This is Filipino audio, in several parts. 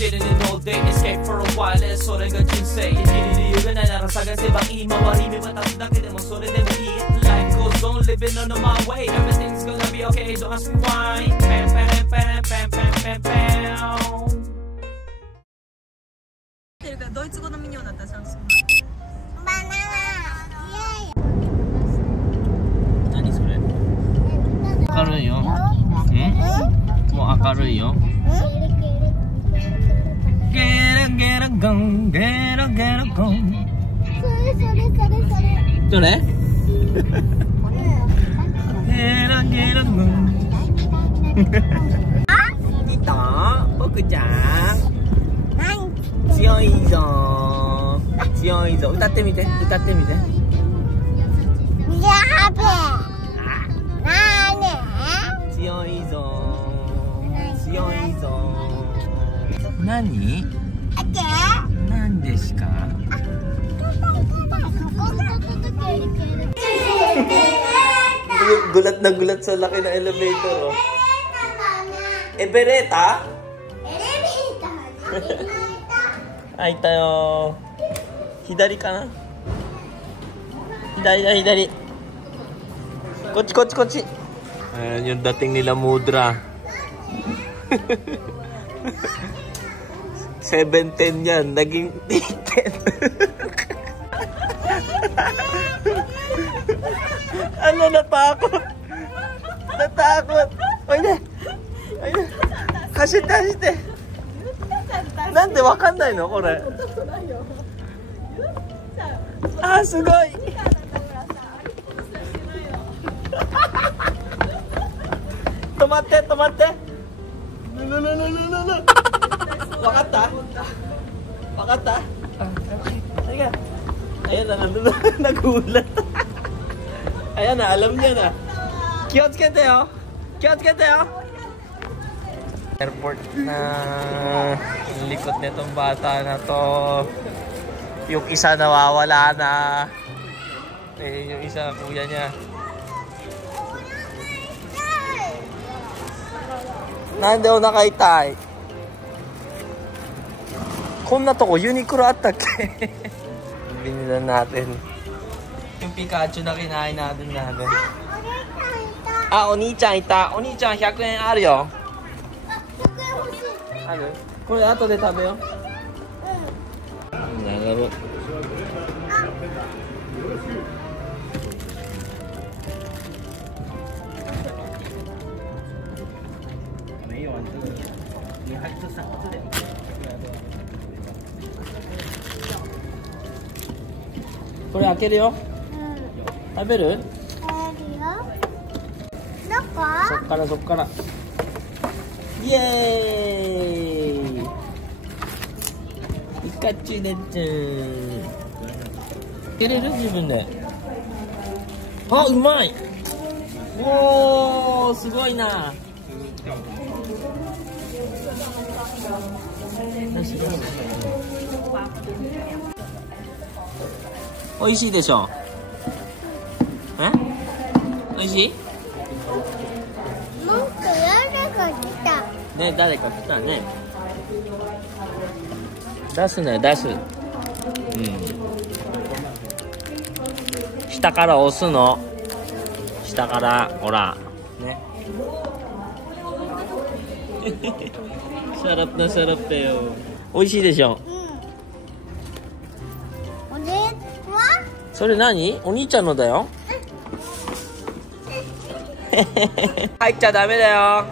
chilling in all day, escape for a while それが人生生きる理由がないなら探せばいい周り見渡すだけでもそれでもいい Life goes on living on my way Everything's gonna be okay Don't ask me why Pam pam pam pam pam pam pam ドイツ語のミニオンだったらちゃんとバナナ何それ明るいよもう明るいよゲラゲラゴンゲラゲラゴンそれどれゲラゲラゴンいた僕ちゃん強いぞ強いぞ歌ってみて歌ってみて強いぞ強いぞ何何ですかgulat na gulat sa laki ng elevator oh. Ebereta? Ay tayo hidari ka na hidari hidari kochi kochi kochi ayan yung dating nila Mudra 710 yan naging 810 ano natakot natakot ayun ayun走って走ってなんでわかんないのこれあーすごい止まって止まってわかったわかったayan na nagulat ayan na alam niya na kiyotsukete yo kiyotsukete yo airport na likod nitong bata na to yung isa nawawala na eh yung isa kuya niya nande o nakaitai konna toko Uniqlo atta ke binilan natin yung Pikachu na kinain natin ah o兄ちゃんいたお兄ちゃん100円あるよあるこれ後で食べようなるほどこれ開けるよ食べるそっからそっからイエーイピカチュウでちゅー開けれる自分であうまいおーすごいなおいしいでしょえおいしいね誰か来たね出すね出す下から押すの下からほらねsarap na sarapよおいしいでしょそれ何お兄ちゃんのだよ入っちゃダメだよ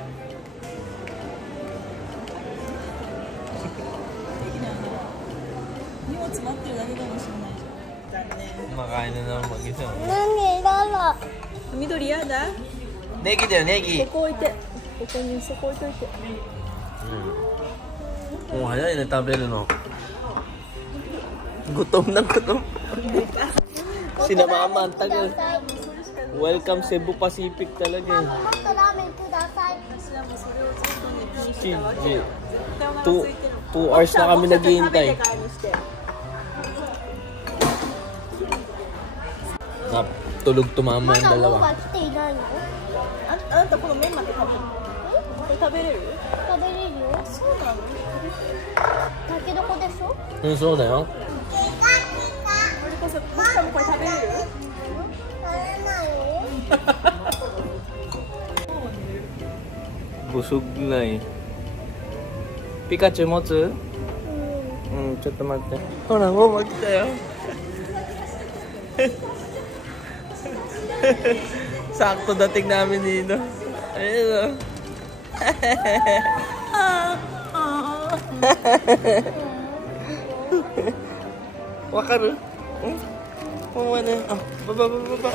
Makain na naman mag-isa. Nani, lolo. Midori yada? Negi da yo, negi. ここ置いて。ここにそこ置いといて。もう早いね、食べるの。Gutom na gutom. Sina mama, ang tagal. Welcome Cebu Pacific talaga eh. Stingy. 2 hours na kami naghihintay. Tulog tumama ang dalawa. 食べれる？食べれるよ。そうなの？たけのこでしょ。うん、そうだよ。マリコさん、もしかもこれ食べれる？食べないよ。 Busog na eh. Pikachu mo too?ちょっと待って。ほら、もう来たよ。Sakto dating namin dito. Ayun o. Wakaru. Mana? Oh, baba.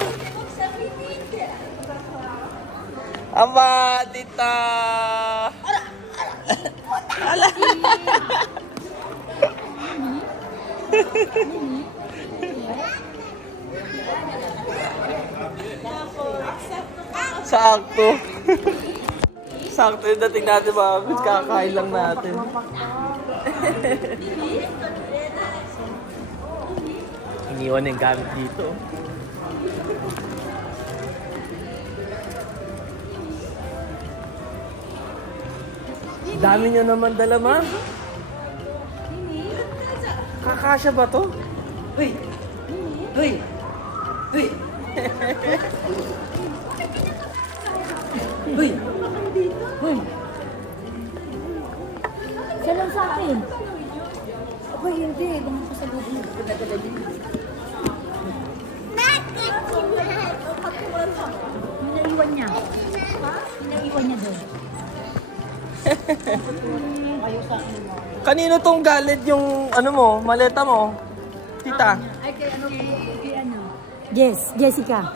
Aba, tita. Ala. Sakto. Sakto yung dating natin mga kids. Kakain lang natin. Iniwan yung gamit dito. Dami nyo naman dala, ma'am. Kakasya ba to? Uy! Uy! Uy! Uy! Uy! Siya lang sa akin. Aba, hindi. Kung pasalubong ko pinadala din. Pinaiwan niya. Pinaiwan niya doon. Ayaw sa akin mo. Kanino tong galit yung ano mo, maleta mo? Tita? Ay, kay ano, kay ano. Yes, Jessica.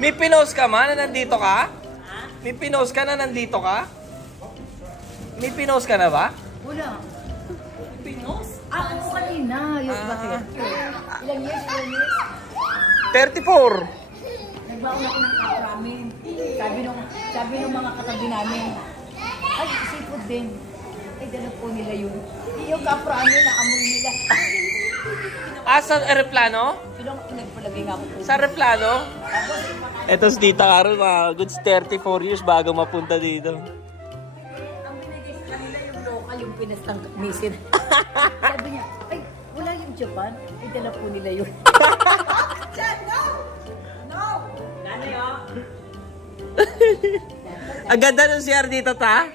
May pinost ka ma na nandito ka? May pinost ka na nandito ka? May pinost ka na ba? Wala. Pinos? Ah, oo kanina. Yung bakit? Ilang years? 34! Nagbaon ako ng kapramin. Sabi nung mga katabi namin, ay, seafood din. Ay, dala po nila yun. Yung kapramin, naamoy nila. Ah, sa aeroplano? Sinong nagpalagay nga ako po. Sa aeroplano? Eto si Tita Carol, mga goods 34 years bago mapunta dito. Ang binigay sa kanila yung local, yung pinastang misin. Sabi niya, ay, wala yung Japan. Ay, dala po nila yun. Ang ganda ng CR dito, ta?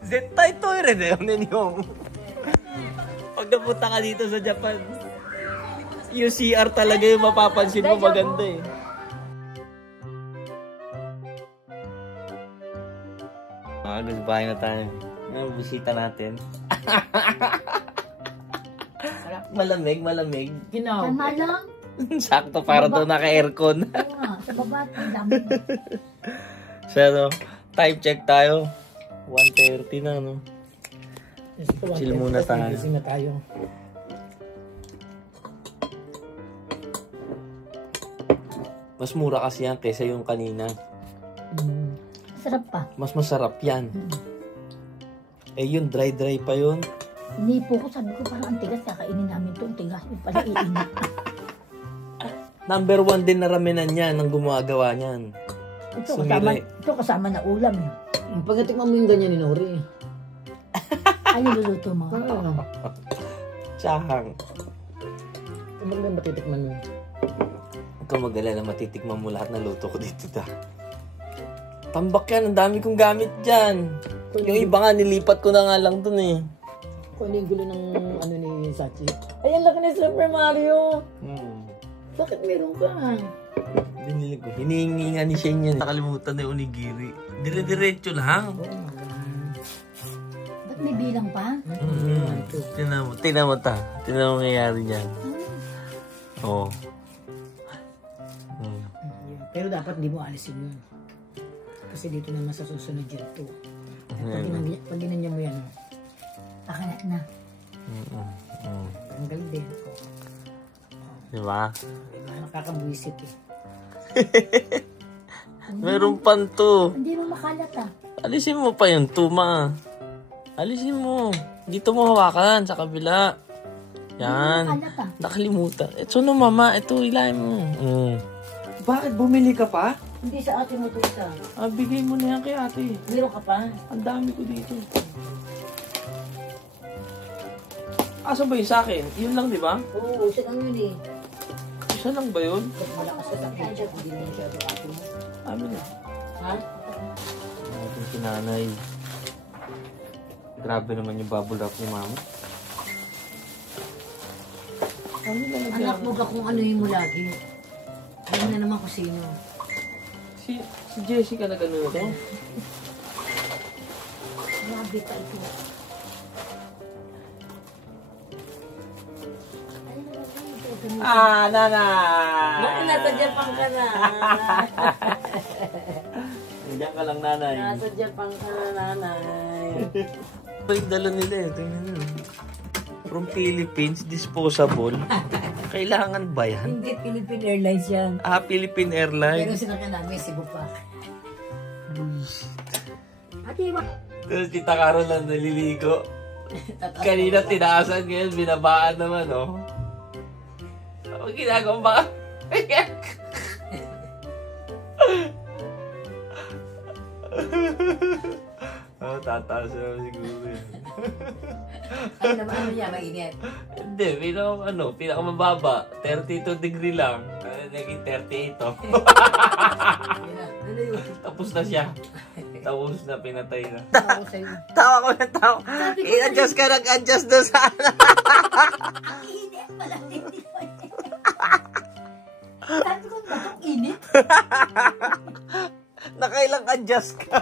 Zettai toire na yun ninyong. Pag napunta ka dito sa Japan, yung CR talaga yung mapapansin mo maganda eh. Gusto bahay na tayo. Yung bisita natin. Malamig. Ginaw. Tama lang. Sakto, para daw naka-aircon. Oo nga, sa baba, ang dami ba? So, time check tayo. 1:30 na, no? Chill muna tayo. Gising na tayo. Mas mura kasi yan kaysa yung kanina. Sarap pa. Mas masarap yan. Eh, yun, dry pa yun. Inipo ko, sabi ko parang ang tigas, kakainin namin ito. Ang tigas, yung pala iinit. Number 1 din na ramenan yan ang gumagawa niyan. Ito kasama na ulam. Pagkatikman mo yung ganyan ni Nori. Ay, niluluto mo. Tsahang. Maganda matitikman mo. Huwag kang mag-alala, matitikman mo lahat na luto ko dito. Tambak yan, ang dami kong gamit dyan. Yung iba nga, nilipat ko na nga lang dun eh. Kung ano yung gulo ng ano ni Sachi. Ay, ang laki na Super Mario. Bakit meron ka? Binili ko. Hinihingi nga ni Shane yan. Nakalimutan na yung onigiri. Dire-diretso lang. Ba't may bilang pa? Tingnan mo ta. Tingnan mo nangyayari niyan. Oo. Pero dapat hindi mo alisin yun. Kasi dito naman sa susunod yan to. Pag ginanyan mo yan, Pakalat na. tanggal din. Diba? Diba? Nakakabuisit eh. Meron panto. Hindi mo makalat ah. Alisin mo pa yung tuma. Alisin mo. Dito mo hawakan sa kabila. Yan. Makalat ah. Nakalimutan. Ito no mama. Ito ilahin mo. Bakit bumili ka pa? Hindi sa ate mo ito isa. Ah, bigay mo na yan kay ate. Meron ka pa? Ang dami ko dito. Asan ba yun sa akin? Yun lang, di ba? Oo, isa lang yun eh. Isa lang ba yun? Ba't malakas ka sa picture? Hindi na siya ito ate mo. Amin na. Ha? Ating sinanay. Grabe naman yung bubble wrap ni mama. Ano lalagyan? Anak mo ba kung ano yung mo lagi? Alam na naman kung sino. Si Jessica na gano'n ito? Grabe ka ito. Ah, nanay! Bakit nasa Japan ka na? Nandiyan ka lang, nanay. Nasa Japan ka na, nanay. Ito yung dala nila eh. Tingnan nyo. From Philippines, disposable. Kailangan ba yan? Hindi, Philippine Airlines yan. Ah, Philippine Pero Airlines. sinakyan namin, Cebu pa. Ate, ba? Tapos Tita Carol lang naliligo. Kanina tinaasan, ngayon binabaan naman, oh. Ang ginagawa ba? Oh, tataas naman siguro yan. Ano naman, ano niya, mainit? Hindi, pinakamababa. 32 degree lang. Naging 38, oh. Yun na, ano yun? Tapos na siya. Tapos na, pinatay na. Tawa ko sa'yo. Tawa ko na tawa. I-adjust ka, nag-adjust doon sa ano. Init pala, hindi pa yun. Sabi ko, bakit init? Nakailang adjust ka.